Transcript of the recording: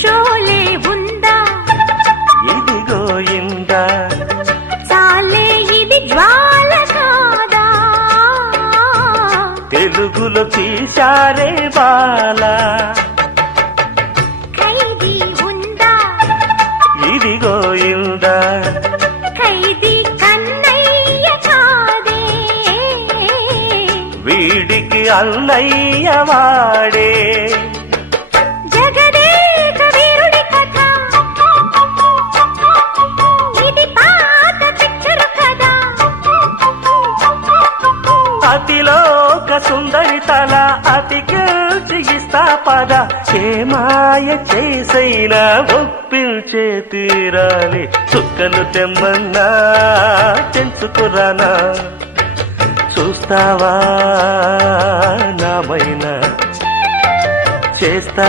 షోలే ఉందా ఇదిగో ఇందా చాలే ఇది జ్వాల కాదా తెలుగులో తీశారే బాలా ఖైదీ ఉందా ఇదిగో ఇందా ఖైదీ కన్నయ్య కాదే వీడికి అన్నయ్య వాడే జగదేక వీరుడి కథ ఇది పాత పిక్చరు కదా అతిలోక సుందరి తల అతికిస్తా పద ఏ మాయ చేసైనా ఒప్పించే తీరాలి చుక్కలు తెమ్మన్నా తెంచుకురానా చూస్తావా నామైనా చేస్తా